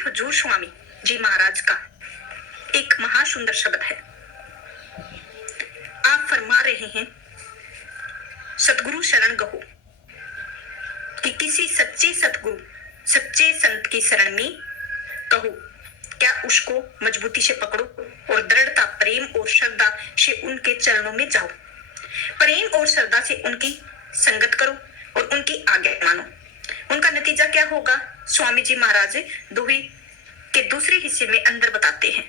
हुजूर स्वामी जी महाराज का एक महासुंदर शब्द है। आप फरमा रहे हैं, सतगुरु शरण गहो, कि किसी सच्चे सतगुरु सच्चे संत की शरण में कहो, क्या उसको मजबूती से पकड़ो और दृढ़ता प्रेम और श्रद्धा से उनके चरणों में जाओ। प्रेम और श्रद्धा से उनकी संगत करो और उनकी आज्ञा मानो। उनका नतीजा क्या होगा, स्वामी जी महाराज दोहे के दूसरे हिस्से में अंदर बताते हैं।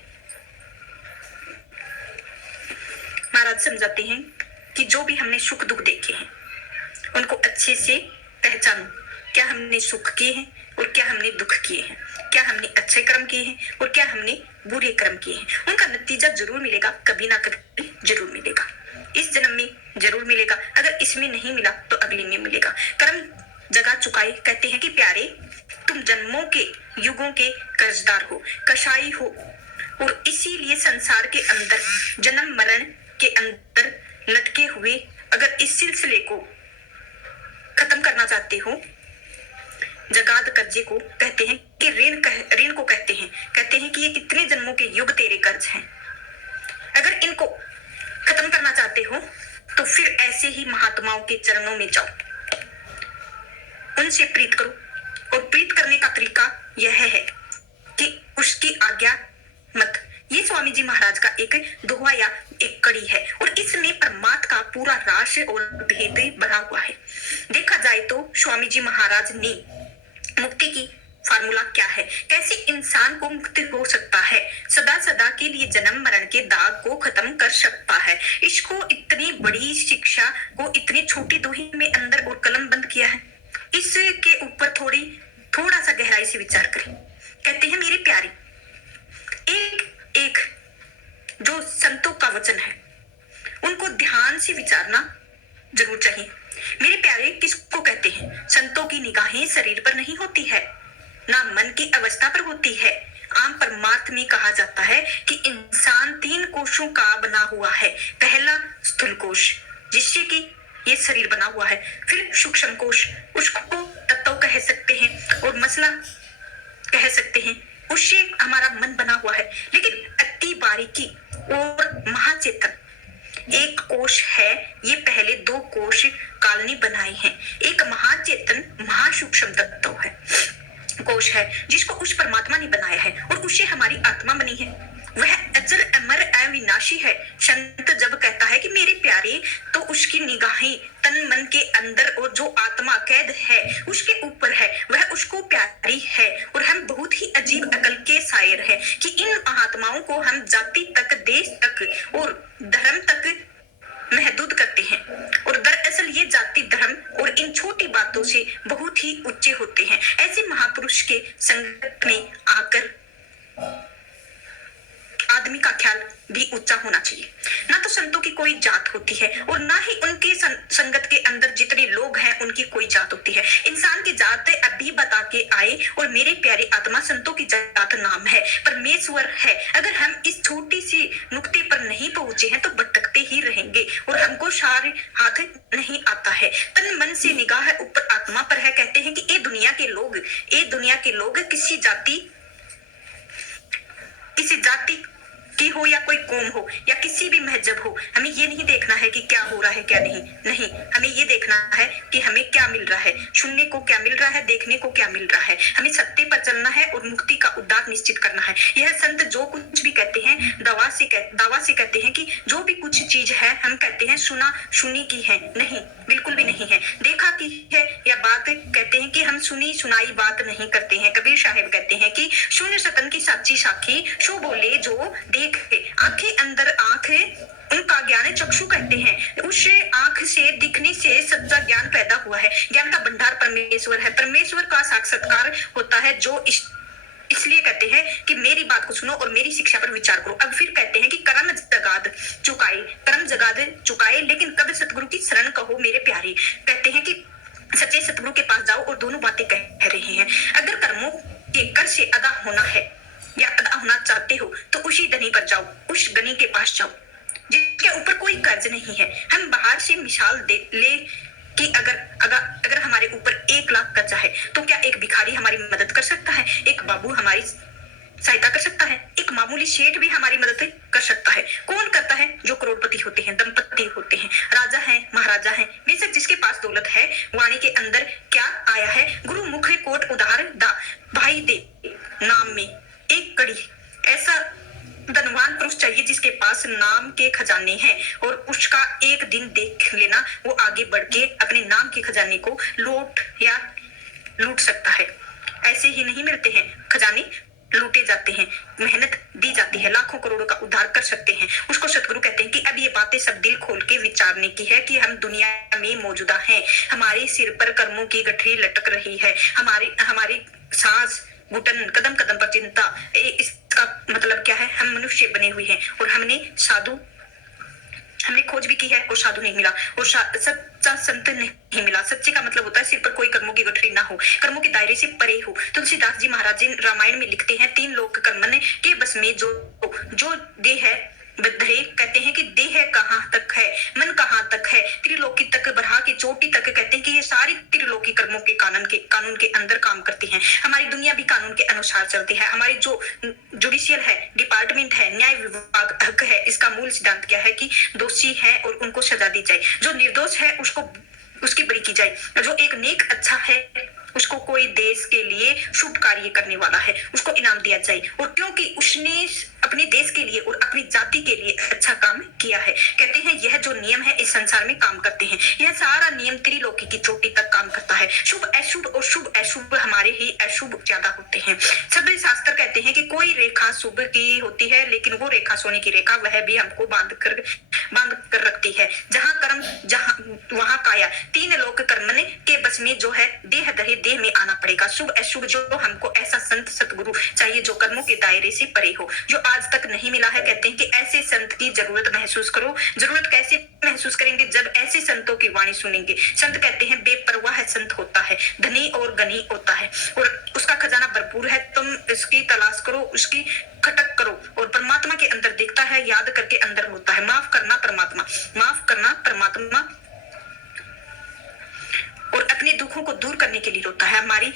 महाराज समझाते हैं कि जो भी हमने सुख दुख देखे हैं उनको अच्छे से पहचानो। क्या हमने सुख किए हैं और क्या हमने दुख किए हैं, क्या हमने अच्छे कर्म किए हैं और क्या हमने बुरे कर्म किए हैं। उनका नतीजा जरूर मिलेगा, कभी ना कभी जरूर मिलेगा। इस जन्म में जरूर मिलेगा, अगर इसमें नहीं मिला तो अगले में मिलेगा। कर्म जगा चुकाए कहते हैं कि प्यारे, तुम जन्मों के युगों के कर्जदार हो, कसाई हो, और इसीलिए संसार के अंदर जन्म मरण के अंदर लटके हुए अगर इस सिलसिले को खत्म करना चाहते हो, जगाद कर्जे को कहते हैं कि ऋण को कहते हैं कि ये कितने जन्मों के युग तेरे कर्ज हैं। अगर इनको खत्म करना चाहते हो तो फिर ऐसे ही महात्माओं के चरणों में जाओ, उनसे प्रीत करो। और प्रीत करने का तरीका यह है कि उसकी आज्ञा मत। ये स्वामी जी महाराज का एक दोहा या एक कड़ी है और इसमें परमात्मा का पूरा रास और भेद भरा हुआ है। देखा जाए तो स्वामी जी महाराज ने मुक्ति की फार्मूला क्या है, कैसे इंसान को मुक्ति हो सकता है, सदा सदा के लिए जन्म मरण के दाग को खत्म कर सकता है। इसको इतनी बड़ी शिक्षा को इतने छोटे दोहे में अंदर और कलम बंद किया है। इसके ऊपर थोड़ा सा गहराई से विचार करें। कहते हैं मेरे प्यारे, एक जो संतों का वचन है उनको ध्यान से विचारना जरूर चाहिए। मेरे प्यारे किसको कहते हैं? संतों की निगाहें शरीर पर नहीं होती है, ना मन की अवस्था पर होती है। आम परमार्थ में कहा जाता है कि इंसान 3 कोशों का बना हुआ है। पहला स्थूल कोश, जिससे कि ये शरीर बना हुआ है। फिर सूक्ष्म कोश, उसको तत्व कह सकते हैं और मसला कह सकते हैं, उससे हमारा मन बना हुआ है। लेकिन अति बारीकी और महाचेतन एक कोश है। ये पहले 2 कोश काल ने बनाए हैं। एक महाचेतन महासूक्ष्म तत्व है, कोश है, जिसको उस परमात्मा ने बनाया है और उससे हमारी आत्मा बनी है। वह अजर अमर अविनाशी है। संत जब कहता है कि मेरे प्यारे, तो उसकी निगाहें तन मन के अंदर और जो आत्मा कैद है उसके ऊपर है, वह उसको प्यारी है। और हम बहुत ही अजीब अकल के शायर हैं कि इन महात्माओं को हम जाति तक, देश तक और धर्म तक महदूद करते हैं, और दरअसल ये जाति धर्म और इन छोटी बातों से बहुत ही ऊंचे होते हैं। ऐसे महापुरुष के संगत में आकर आदमी का ख्याल भी ऊंचा होना चाहिए। ना तो संतों की कोई जात होती है और ना ही उनके संगत के अंदर जितने लोग हैं उनकी कोई जात होती है। इंसान की जात अभी बता के आए, और मेरे प्यारे आत्मा संतों की जात नाम है, परमेश्वर है। अगर हम इस छोटी सी नुक्ते पर नहीं पहुंचे हैं तो भटकते ही रहेंगे और हमको सारे हाथ नहीं आता है। तन मन से निगाह ऊपर आत्मा पर है। कहते हैं कि ये दुनिया के लोग किसी जाति की हो या कोई कौम हो या किसी भी मजहब हो, हमें ये नहीं देखना है कि क्या हो रहा है क्या नहीं, हमें ये देखना है कि हमें क्या मिल रहा है, सुनने को क्या मिल रहा है, देखने को क्या मिल रहा है। हमें सत्य पर चलना है और मुक्ति का उद्धार निश्चित करना है। यह संत जो कुछ भी कहते हैं दावा से कहते हैं कि जो भी कुछ चीज है हम कहते हैं सुनी की है, नहीं, बिल्कुल भी नहीं है। देखा की है या बात कहते हैं कि हम सुनी सुनाई बात नहीं करते हैं। कबीर साहिब कहते हैं कि शून्य सतन की साक्षी साखी सो बोले जो देख, आंखें अंदर आंख उनका ज्ञान चक्षु कहते हैं। उस आंख से दिखने से सच्चा ज्ञान पैदा हुआ है। ज्ञान का भंडार परमेश्वर है। परमेश्वर का साक्षात्कार होता है, जो इसलिए कहते हैं कि मेरी बात को सुनो और मेरी शिक्षा पर विचार करो। अब फिर कहते हैं कि कर्म जगाद चुकाए, लेकिन कब सतगुरु की शरण कहो मेरे प्यारे। कहते हैं कि सच्चे सतगुरु के पास जाओ और दोनों बातें कह रहे हैं। अगर कर्मों के कर से अदा होना है या अदा होना चाहते हो तो उसी धनी पर जाओ, उस गनी के पास जाओ जिसके ऊपर कोई कर्ज नहीं है। हम बाहर से मिसाल ले कि अगर अगर अगर हमारे ऊपर 1 लाख कर्जा है तो क्या एक भिखारी हमारी मदद कर सकता है? एक बाबू हमारी सहायता कर सकता है? एक मामूली सेठ भी हमारी मदद कर सकता है? कौन करता है? जो करोड़पति होते हैं, दंपति होते हैं, राजा हैं, महाराजा हैं। बेशक जिसके पास दौलत है, वाणी के अंदर क्या आया है? गुरु मुखे कोट उधार दा, भाई दे नाम में एक कड़ी। ऐसा धनवान पुरुष चाहिए जिसके पास नाम के खजाने हैं और उसका एक दिन देख लेना वो आगे बढ़ के अपने नाम के खजाने को लूट सकता है। ऐसे ही नहीं मिलते हैं खजाने, लूटे जाते हैं, मेहनत दी जाती है, लाखों करोड़ों का उद्धार कर सकते हैं। उसको सतगुरु कहते हैं कि अब ये बातें सब दिल खोल के विचारने की है कि हम दुनिया में मौजूदा हैं, हमारे सिर पर कर्मों की गठरी लटक रही है, हमारी सांस घुटन, कदम कदम पर चिंता। इसका मतलब क्या है? हम मनुष्य बने हुए हैं और हमने खोज भी की है और साधु नहीं मिला और सच्चा संत नहीं मिला। सच्चे का मतलब होता है सिर पर कोई कर्मों की गठरी ना हो, कर्मों के दायरे से परे हो। तुलसीदास जी महाराज जी रामायण में लिखते हैं, 3 लोक कर्मन के बस में जो देह है बद्धे, कहते हैं कि देह कहाँ तक है, मन कहाँ तक है, त्रिलोकी तक बढ़ा के चोटी तक। कहते हैं कि ये सारी त्रिलोकी कर्मों के कानून के अंदर काम करती हैं। हमारी दुनिया भी कानून के अनुसार चलती है। हमारी जो जुडिशियल है, डिपार्टमेंट है, न्याय विभाग हक है, इसका मूल सिद्धांत क्या है कि दोषी है और उनको सजा दी जाए, जो निर्दोष है उसकी बरी की जाए, जो एक नेक अच्छा है उसको कोई देश के लिए शुभ कार्य करने वाला है उसको इनाम दिया जाए, और क्योंकि उसने अपने देश के लिए और अपनी जाति के लिए अच्छा काम किया है। कहते हैं यह जो नियम है इस संसार में काम करते हैं, यह सारा नियम त्रिलोकी की चोटी तक काम करता है। शुभ अशुभ और शुभ अशुभ हमारे ही अशुभ ज्यादा होते हैं। सभी शास्त्र कहते हैं कि कोई रेखा शुभ की होती है, लेकिन वो रेखा सोने की रेखा, वह भी हमको बांध कर रखती है। जहाँ कर्म वहाँ काया, 3 लोक कर्मने के बस में जो है देह दहे देह में आना पड़ेगा। शुभ अशुभ जो हमको ऐसा संत सतगुरु चाहिए जो कर्मों के दायरे से परे हो, जो आज तक नहीं मिला है। कहते हैं कि ऐसे संत की जरूरत महसूस करो। जरूरत कैसे महसूस करेंगे? जब ऐसे संतों की वाणी सुनेंगे। संत कहते हैं बेपरवाह संत होता है, धनी और गनी होता है और उसका खजाना भरपूर है। तुम इसकी तलाश करो, उसकी खटक करो और परमात्मा के अंदर दिखता है, याद करके अंदर होता है। माफ करना परमात्मा और अपने दुखों को दूर करने के लिए होता है। हमारी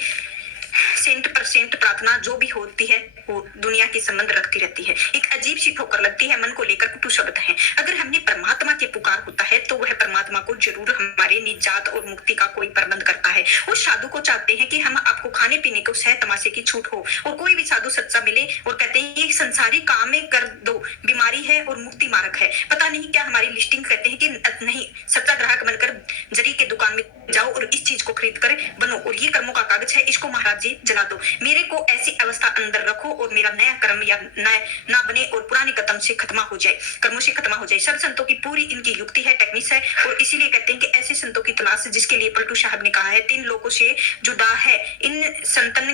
100% प्रार्थना जो भी होती है वो दुनिया के संबंध रखती रहती है। एक अजीब सी ठोकर लगती है मन को लेकर, कुटु शब्द है। अगर हमने परमात्मा के पुकार होता है तो वह परमात्मा को जरूर हमारे निजात और मुक्ति का कोई प्रबंध करता है। वो साधु को चाहते हैं कि हम आपको खाने पीने को सह तमाशे की छूट हो, और कोई भी साधु सच्चा मिले और कहते हैं ये संसारी काम में कर दो, बीमारी है और मुक्ति मार्ग है। पता नहीं क्या हमारी लिस्टिंग कहते हैं कि नहीं, सच्चा ग्राहक बनकर जरी के दुकान में जाओ और इस चीज को खरीद कर बनो, और ये कर्मों का कागज है, इसको महाराज जी जला दो, मेरे को ऐसी अवस्था अंदर रखो और मेरा नया कर्म या ना बने और पुराने कर्म से खत्म हो जाए, कर्मों से खत्म हो जाए। सब संतों की पूरी इनकी युक्ति है, टेक्निक्स है, और इसीलिए कहते हैं कि ऐसे संतों की तलाश, जिसके लिए पलटू साहब ने कहा है 3 लोगों से जुदा है। इन संतन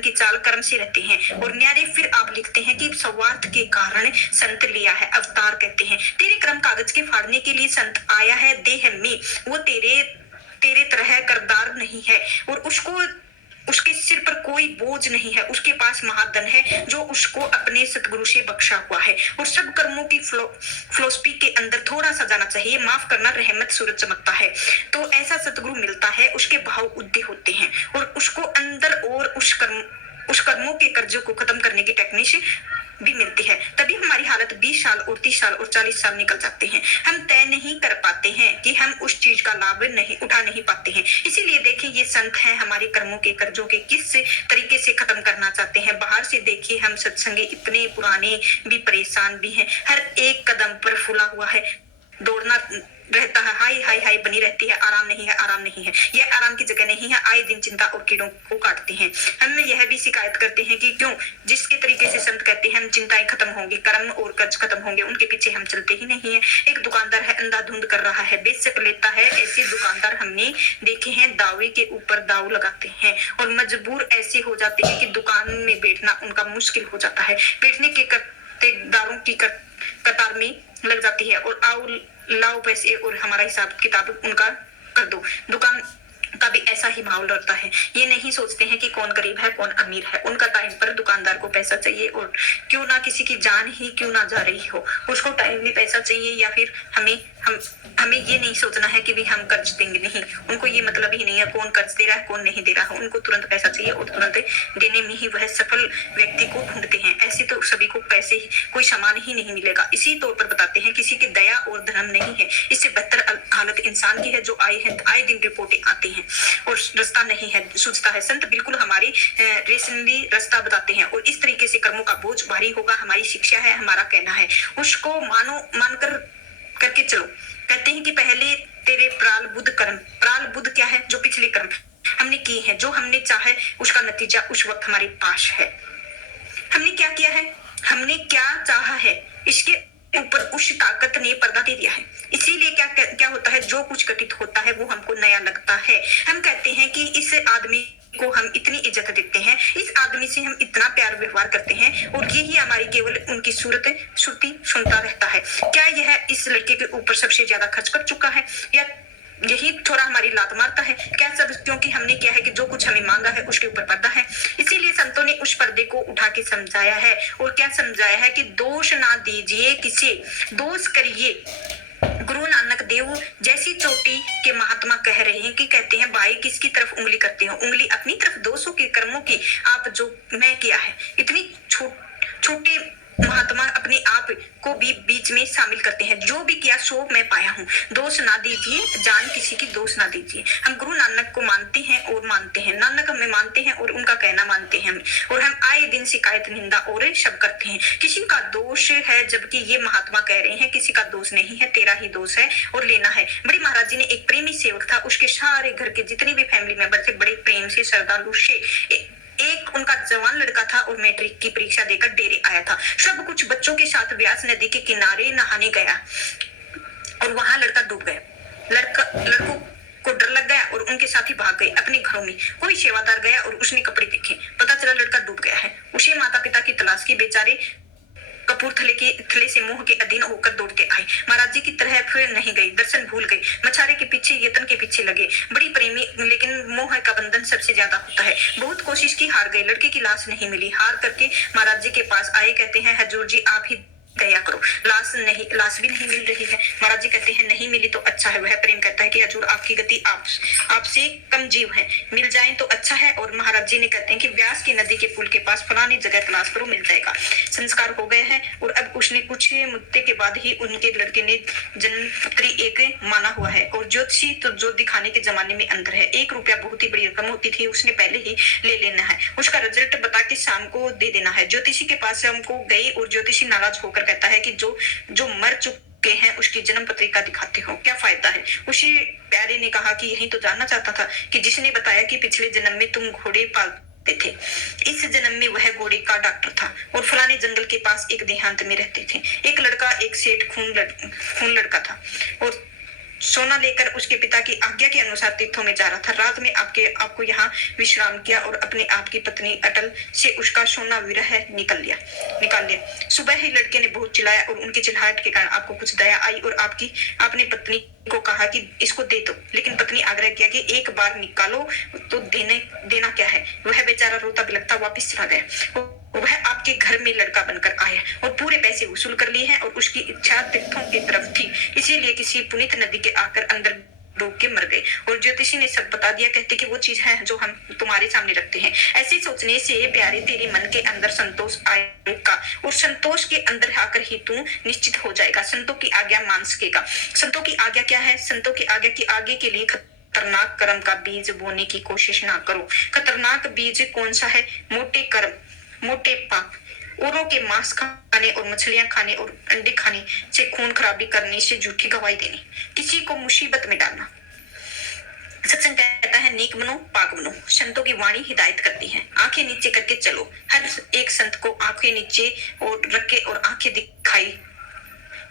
की चाल कर्म से रहते हैं। और न्यारे फिर आप लिखते हैं कि स्वार्थ के कारण संत लिया है अवतार। कहते हैं तेरे कर्म कागज के फाड़ने के लिए संत आया है देह में, वो तेरे तरह करदार नहीं है और उसके सिर पर कोई बोझ नहीं है, उसके पास महाधन है जो उसको अपने सतगुरु से बख्शा हुआ है। और सब कर्मों की फिलोसफी के अंदर थोड़ा सा जाना चाहिए, माफ करना रहमत सूरज चमकता है। तो ऐसा सतगुरु मिलता है, उसके भाव उद्दे होते हैं और उसको अंदर और उस कर्मों के कर्जों को खत्म करने की टेक्निक भी मिलती है। तभी हमारी हालत 20 साल और 30 साल और 40 साल निकल जाते हैं। हम तय नहीं कर पाते हैं कि हम उस चीज का लाभ उठा नहीं पाते हैं। इसीलिए देखिए ये संत हैं, हमारे कर्मों के कर्जों के किस तरीके से खत्म करना चाहते हैं। बाहर से देखिए हम सत्संगी इतने पुराने भी परेशान भी हैं, हर एक कदम पर फूला हुआ है, दौड़ना रहता है, हाय हाय हाय बनी रहती है, आराम नहीं है। यह आराम की जगह नहीं है, आए दिन चिंता और कीड़ों को काटते हैं। हम यह भी शिकायत करते हैं कि क्यों, जिसके तरीके से संत कहते हैं हम चिंताएं खत्म होंगी, कर्म और कर्ज खत्म होंगे, उनके पीछे हम चलते ही नहीं है। एक दुकानदार है, अंधाधुंध कर रहा है, बेशक लेता है। ऐसे दुकानदार हमने देखे हैं, दावे के ऊपर दाव लगाते हैं और मजबूर ऐसे हो जाते हैं कि दुकान में बैठना उनका मुश्किल हो जाता है। बैठने के कतारों की कतार में लग जाती है और आओ लाओ पैसे और हमारा हिसाब किताब उनका कर दो। का भी ऐसा ही माहौल रहता है। ये नहीं सोचते हैं कि कौन गरीब है कौन अमीर है। उनका टाइम पर दुकानदार को पैसा चाहिए, और क्यों ना किसी की जान ही क्यों ना जा रही हो, उसको टाइमली पैसा चाहिए। या फिर हमें ये नहीं सोचना है कि भी हम कर्ज देंगे, नहीं। उनको ये मतलब ही नहीं है कौन कर्ज दे रहा है कौन नहीं दे रहा है। उनको तुरंत पैसा चाहिए और तुरंत देने में ही वह सफल व्यक्ति को ढूंढते हैं। ऐसे तो सभी को पैसे कोई सामान ही नहीं मिलेगा। इसी तौर पर बताते हैं किसी की दया और धर्म नहीं है, इससे बेहतर हालत इंसान की है जो आए दिन रिपोर्टें आती हैं और रास्ता नहीं है सूझता है। संत बिल्कुल हमारे रेशनली रास्ता बताते हैं और इस तरीके से कर्मों का बोझ भारी होगा। हमारी शिक्षा है, हमारा कहना है, उसको मानकर करके चलो। कहते हैं कि पहले तेरे प्रारब्ध कर्म, प्रारब्ध क्या है? जो पिछले कर्म हमने किए हैं, जो हमने चाहे उसका नतीजा उस वक्त हमारे पास है। हमने क्या किया है, हमने क्या चाहा है, इसके ऊपर उस ताकत ने पर्दा दे दिया है। इसीलिए क्या होता है, जो कुछ घटित होता है वो हमको नया लगता है। हम कहते हैं कि इस आदमी को हम इतनी इज्जत देते हैं, इस आदमी से हम इतना प्यार व्यवहार करते हैं, और यही हमारी केवल उनकी सुरती सुनता रहता है। क्या यह इस लड़के के ऊपर सबसे ज्यादा खर्च कर चुका है, या यही थोड़ा हमारी लात मारता है? क्या सब क्योंकि हमने क्या है कि जो कुछ हमें मांगा है उसके ऊपर पर्दा है। इसीलिए संतों ने उस पर्दे को उठा के समझाया है। और क्या समझाया है कि दोष ना दीजिए किसे, दोष करिए। गुरु नानक देव जैसी चोटी के महात्मा कह रहे हैं कि कहते हैं भाई किसकी तरफ उंगली करते हो, उंगली अपनी तरफ, दोषों के कर्मों की। आप जो मैं किया है, इतनी छोटे महात्मा अपने आप को भी बीच में शामिल करते हैं। जो भी किया सो मैं पाया हूँ, दोष ना दीजिए, जान किसी की दोष ना दीजिए। हम गुरु नानक को मानते हैं और मानते हैं, नानक हमें मानते हैं और उनका कहना मानते हैं, और हम आए दिन शिकायत निंदा और शब्द करते हैं। किसी का दोष है, जबकि ये महात्मा कह रहे हैं किसी का दोष नहीं है, तेरा ही दोष है और लेना है। बड़ी महाराज जी ने एक प्रेमी सेवक था, उसके सारे घर के जितने भी फैमिली मेंबर थे बड़े प्रेम से श्रद्धालु से। एक उनका जवान लड़का था और मैट्रिक की परीक्षा देकर डेरे आया था। सब कुछ बच्चों के साथ व्यास नदी के किनारे नहाने गया और वहां लड़का डूब गया। लड़कों को डर लग गया और उनके साथी भाग गए अपने घरों में। कोई सेवादार गया और उसने कपड़े देखे, पता चला लड़का डूब गया है। उसे माता पिता की तलाश की। बेचारे कपूरथले के थले से मोह के अधीन होकर दौड़ते आए। महाराज जी की तरह फिर नहीं गए, दर्शन भूल गए, मछारे के पीछे यतन के पीछे लगे। बड़ी प्रेमी, लेकिन मोह का बंधन सबसे ज्यादा होता है। बहुत कोशिश की, हार गए। लड़के की लाश नहीं मिली। हार करके महाराज जी के पास आए, कहते हैं हजूर जी आप ही दया करो, लाश भी नहीं मिल रही है। महाराज जी कहते हैं नहीं मिली तो अच्छा है। वह प्रेम कहता है कि हजूर आपकी गति आपसे कम जीव है, मिल जाए तो अच्छा है। और महाराज जी ने कहते हैं कि व्यास की नदी के पुल के पास फलानी जगह तलाश करो, मिल जाएगा। संस्कार हो गए हैं और अब उसने कुछ मुद्दे के बाद ही उनके लड़के ने जन्मपत्री एक माना हुआ है। और ज्योतिषी तो ज्योत दिखाने के जमाने में अंदर है। 1 रुपया बहुत ही बड़ी रकम होती थी, उसने पहले ही ले लेना है, उसका रिजल्ट बता के शाम को दे देना है। ज्योतिषी के पास हमको गई और ज्योतिषी नाराज होकर कहता है कि जो मर चुके हैं उसकी जन्म पत्रिका दिखाते हो, क्या फायदा है? उसी प्यारे ने कहा कि यही तो जानना चाहता था कि जिसने बताया कि पिछले जन्म में तुम घोड़े पालते थे, इस जन्म में वह घोड़े का डॉक्टर था और फलाने जंगल के पास एक देहांत में रहते थे। एक लड़का, एक सेठ खून लड़का था और सोना लेकर उसके पिता की आज्ञा के अनुसार तीर्थों में जा रहा था। रात में आपको यहाँ विश्राम किया और अपने आप की पत्नी अटल से उसका सोना विरह निकाल लिया। सुबह ही लड़के ने बहुत चिल्लाया और उनकी चिल्लाहट के कारण आपको कुछ दया आई और आपने पत्नी को कहा कि इसको दे दो, लेकिन पत्नी आग्रह किया कि एक बार निकालो तो देना क्या है। वह बेचारा रोता बिलखता वापिस चला गया। वह आपके घर में लड़का बनकर आया और पूरे पैसे वसूल कर लिए हैं और उसकी इच्छा तीर्थों की तरफ थी, इसीलिए किसी पुनीत नदी के आकर अंदर डूब के मर गए। और ज्योतिषी ने सब बता दिया, कहते कि वो चीज है जो हम तुम्हारे सामने रखते हैं। ऐसे सोचने से प्यारे तेरे मन के अंदर संतोष आएगा और संतोष के अंदर आकर ही तू निश्चित हो जाएगा। संतों की आज्ञा मान सकेगा। संतों की आज्ञा क्या है? संतों की आज्ञा की आगे के लिए खतरनाक कर्म का बीज बोने की कोशिश ना करो। खतरनाक बीज कौन सा है? मोटे कर्म, मोटे पाप, औरों के मांस खाने और मछलियां खाने और अंडे खाने से, खून खराबी करने से, झूठी गवाही देने, किसी को मुसीबत में डालना। सत्संग कहता है नेक बनो, पाक बनो। संतों की वाणी हिदायत करती है, आंखें नीचे करके चलो। हर एक संत को आंखें नीचे और रख के और आंखें दिखाई।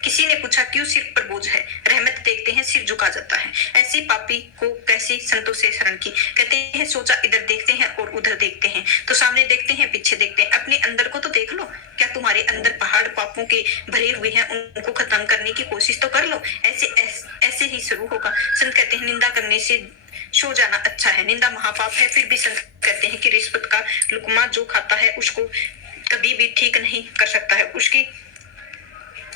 किसी ने पूछा क्यों सिर पर बोझ है? रहमत देखते हैं सिर झुका जाता है। ऐसे पापी को कैसे संतों से शरण की? कहते हैं सोचा इधर देखते हैं और उधर देखते हैं, तो सामने देखते हैं पीछे देखते हैं, अपने अंदर को तो देख लो। क्या तुम्हारे अंदर पहाड़ पापों के भरे हुए हैं? उनको खत्म करने की कोशिश तो कर लो। ऐसे ही शुरू होगा। संत कहते हैं निंदा करने से सो जाना अच्छा है। निंदा महापाप है, फिर भी संत कहते हैं कि रिश्वत का लुकमा जो खाता है उसको कभी भी ठीक नहीं कर सकता है, उसकी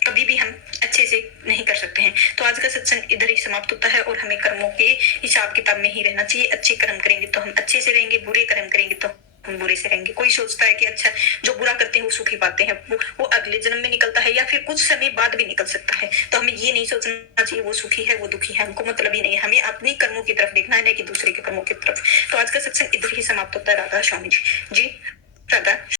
कभी भी हम अच्छे से नहीं कर सकते हैं। तो आज का सत्संग इधर ही समाप्त होता है और हमें कर्मों के हिसाब किताब में ही रहना चाहिए। अच्छे कर्म करेंगे तो हम अच्छे से रहेंगे, बुरे कर्म करेंगे तो हम बुरे से रहेंगे। कोई सोचता है कि अच्छा जो बुरा करते हैं वो सुखी पाते हैं, वो अगले जन्म में निकलता है या फिर कुछ समय बाद भी निकल सकता है। तो हमें ये नहीं सोचना चाहिए वो सुखी है वो दुखी है, हमको मतलब ही नहीं है। हमें अपने कर्मों की तरफ देखना है, नहीं कि दूसरे के कर्मों की तरफ। तो आज का सत्संग इधर ही समाप्त होता है। राधा स्वामी जी। राधा।